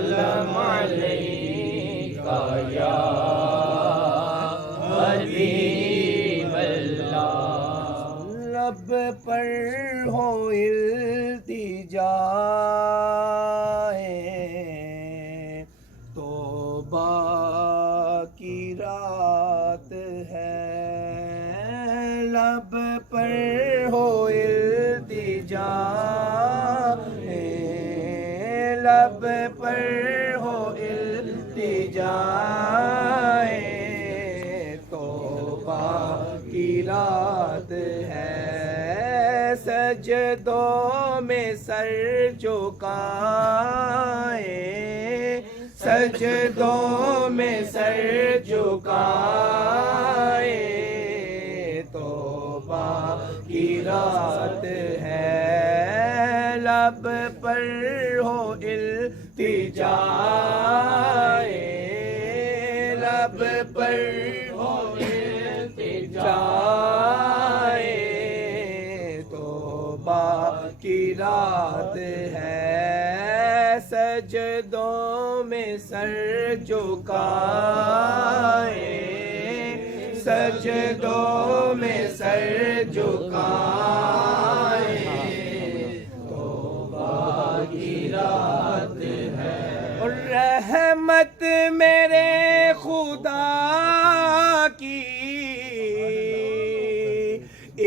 सलाम अलैका या हबीब अल्लाह। लब पर हो इल्तिजाए तौबा की रात है। लब पर हो इल्तिजाए, लब पर हो इल्तिजाए तौबा की रात है। सजदों में सर झुकाए, सजदों में सर झुकाए तौबा की रात है। लब पर हो इल्तिजाए, लब पर हो इल्तिजाए तौबा की रात है। सजदों में सर झुकाए, सजदों में सर झुकाए तौबा की रात है। और रहमत मेरे खुदा की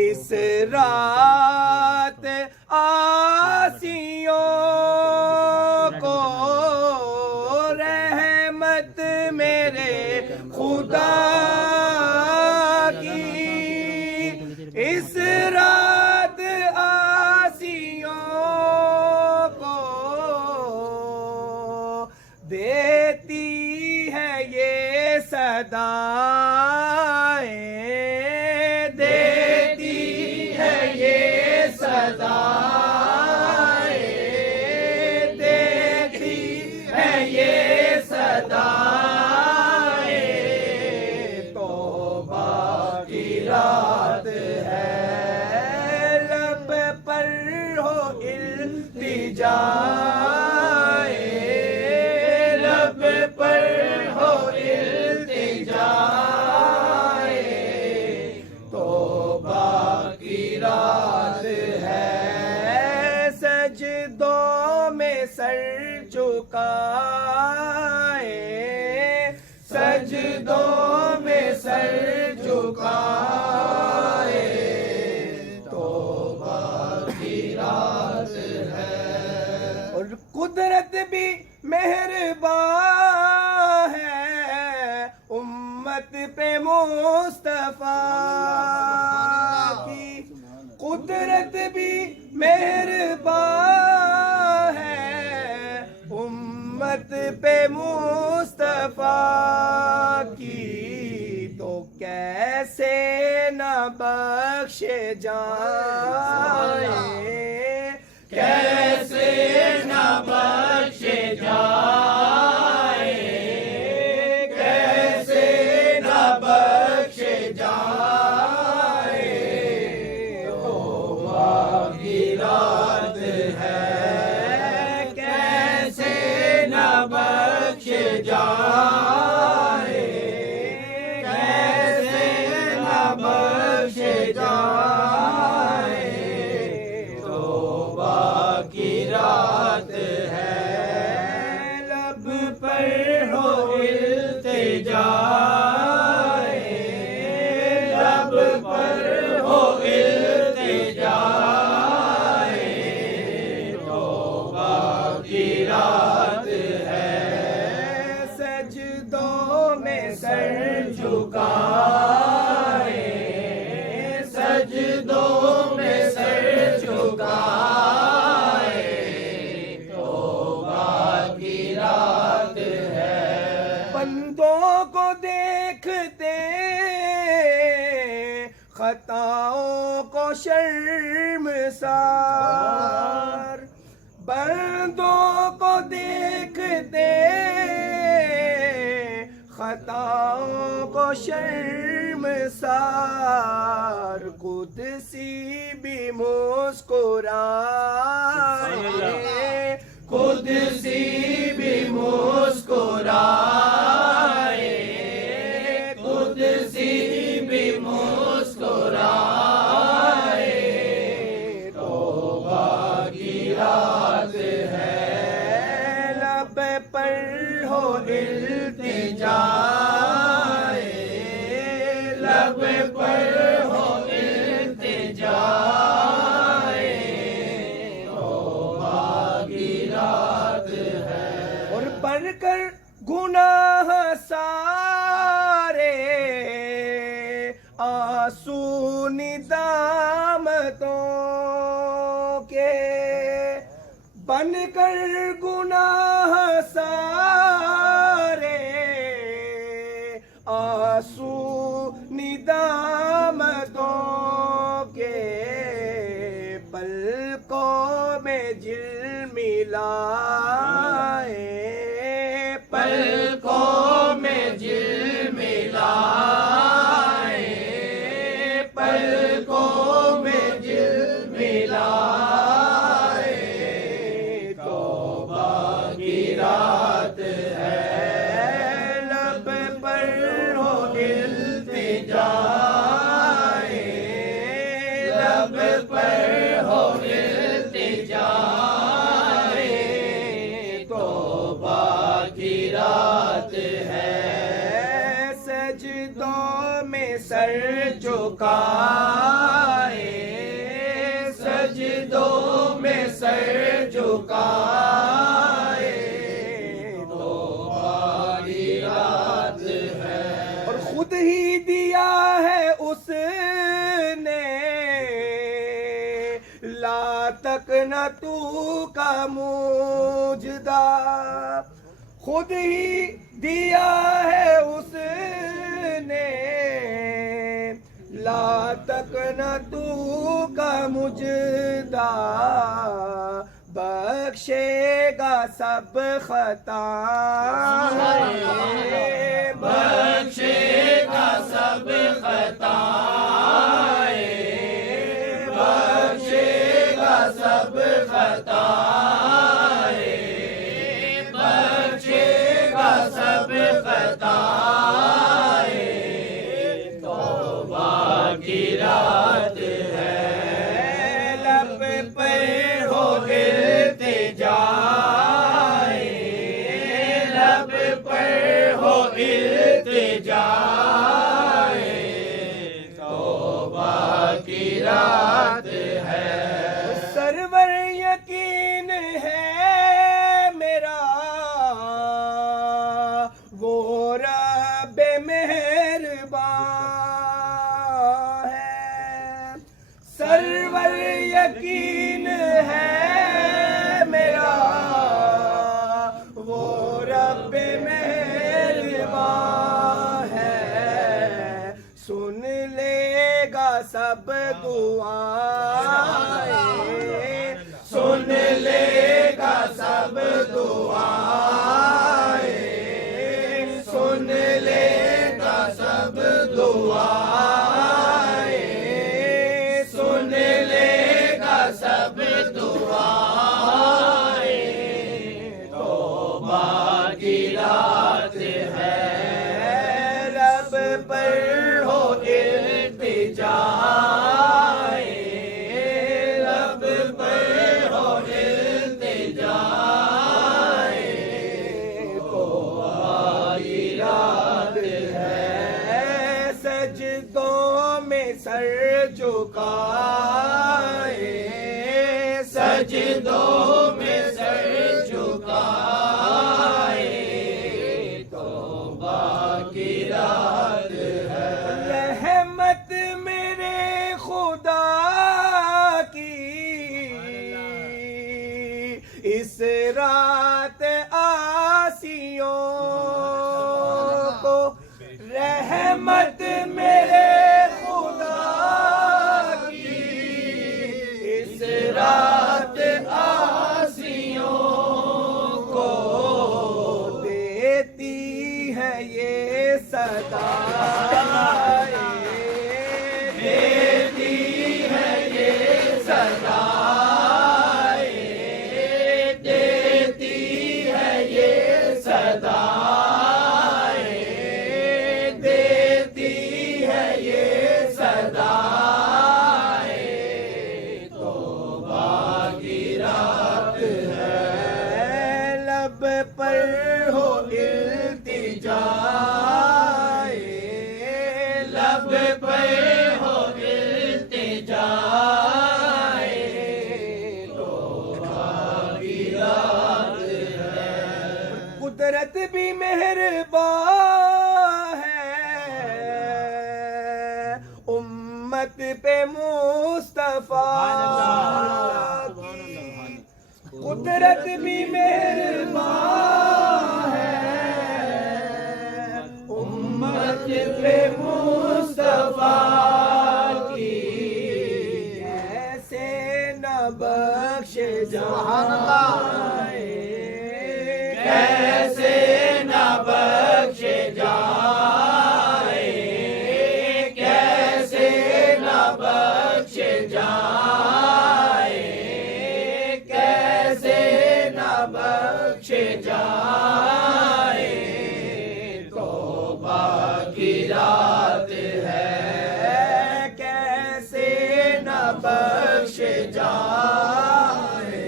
इस रात आसियों को, रहमत मेरे खुदा की इस रात आसियों को देती है ये सदाएं, देती है ये सदाएं, देती है ये सदाएं तौबा की रात है। लब पर हो इल्तिजाए, लब पर हो इल्तिजाए तौबा की रात है। सजदों में सर झुकाए, सजदों में सर झुकाए तौबा की रात है। और कुदरत भी मेहरबान है उम्मत पे मुस्तफा की, कुदरत भी मेहरबान है उम्मत पे मुस्तफा की। तो कैसे न बख्शे जाए, कैसे न बख्शे जाए, कैसे न बख्शे जाए तौबा की रात है। कैसे न बख्शे जाए, कैसे न बख्शे जाए तौबा की रात है। लब पर हो इल्तिजाए, लब पर हो इल्तिजाए तौबा की रात है। सजदों में सर झुकाए, सजदों में सर झुकाए तौबा की रात है। बंदों को देखते खताओं को शर्मसार, बंदों को देखते खताओं को शर्मसार, कुदसी भी मुस्कुराए, कुदसी भी इल्तिजाए, लब पर हो इल्तिजाए, तौबा की रात है। और बढ़कर गुनाह सारे, आंसू निदामतों के, बनकर गुनाह सारे, आंसू निदामतों के, पलकों में झिलमिलाए, पलकों में झिलमिलाए, पलकों में झिलमिलाए, तौबा की रात है, लब पर हो इल्तिजाए, लब पर हो इल्तिजाए, तौबा की रात है। सजदों में सर झुकाए, सजदों में सर झुकाए, तौबा की रात है। और खुद ही दिया है उसने, ला तक न तू का मुजदा, खुद ही दिया है उसने, ला तक न तू का मुजदा, बख्शेगा सब खताएं, बख्शेगा सब खताएं, बख्शेगा सब खताएं, बख्शेगा सब खताएं, तौबा की रात है, लब पर हो इल्तिजाए, लब पर हो इल्तिजाए, तौबा की रात है। सरवर यकीन है मेरा, वो रब मेहरबान है, सरवर यकीन है मेरा, वो रब मेहरबान है, सुन लेगा सब दुआएं, सुन लेगा सब दुआएं, सुन लेगा सब दुआएं, सुन लेगा सब दुआएं, तौबा की रात है, लब पर हो इल्तिजाए, लब पर हो इल्तिजाए, तौबा की रात है। सजदों में सर झुकाए, सजदों में सर झुकाए, तौबा की रात है। रहमत मेरे खुदा की इस रात आसियों को, रहमत मेरे खुदा की इस रात आसियों को, देती है ये सदाएं, देती है ये सदाएं, देती है ये सदाएं, देती है ये सदाएं, तौबा की रात है, लब पर हो इल्तिजाए, लब पर हो इल्तिजाए, तौबा की रात है। कुदरत भी मेहरबान है, उम्मत पे मुस्तफा की। कुदरत भी मेहरबान है, उम्मत पे मुस्तफा की। ऐसे न बख्शे जाए, कैसे न बख्शे जाए, कैसे न बख्शे जाए, कैसे न बख्शे जाए, तौबा की रात है, कैसे न बख्शे जाए,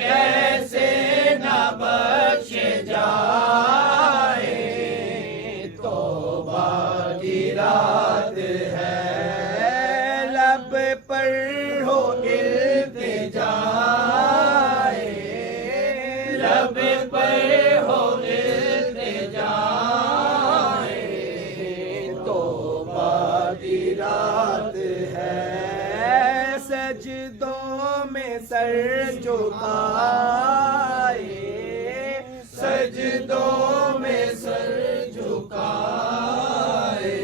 कैसे न बख्शे जाए, तौबा की रात है। लब पर हो इल्तिजाए, लब पर हो इल्तिजाए, तौबा की रात है। सजदों में सर झुकाए, सजदों में सर झुकाए,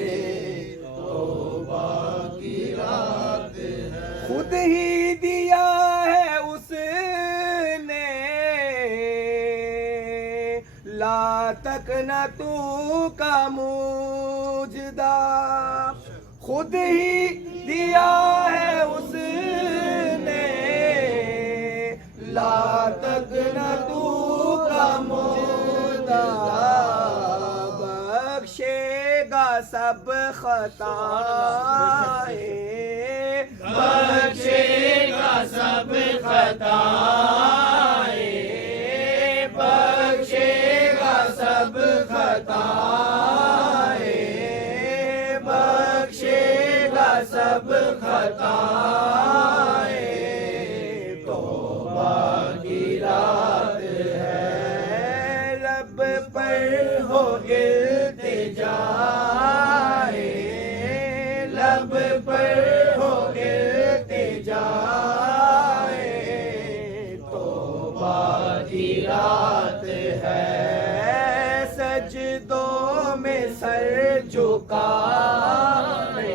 तौबा की रात है। खुद ही दिया है उसने, ला तक न तू का मुजदा। खुद ही दिया है उसने, ला तक न तू का मुजदा। बख्शेगा सब खताएं, बख्शेगा सब खताएं, बख्शेगा सब खताएं, बख्शेगा सब खताएं, तौबा की रात है। लब पर हो इल्तिजाए, लब पर हो इल्तिजाए, तौबा की रात है। सजदों में सर झुकाए,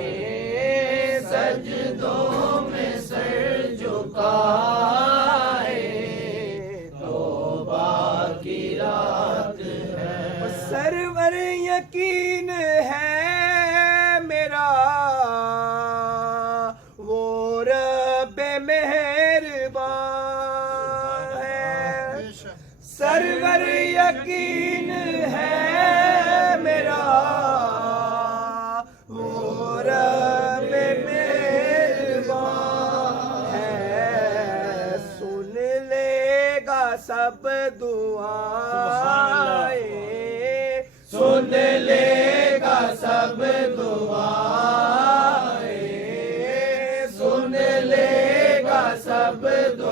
सजदों में सर झुकाए, तौबा की रात है। सरवर यकीन है मेरा, वो रब मेहरबान है। सरवर यकीन है मेरा, वो रब मेहरबान है। सुन लेगा सब दुआएं, सुन लेगा सब दुआएं, सुन लेगा सब दुआएं,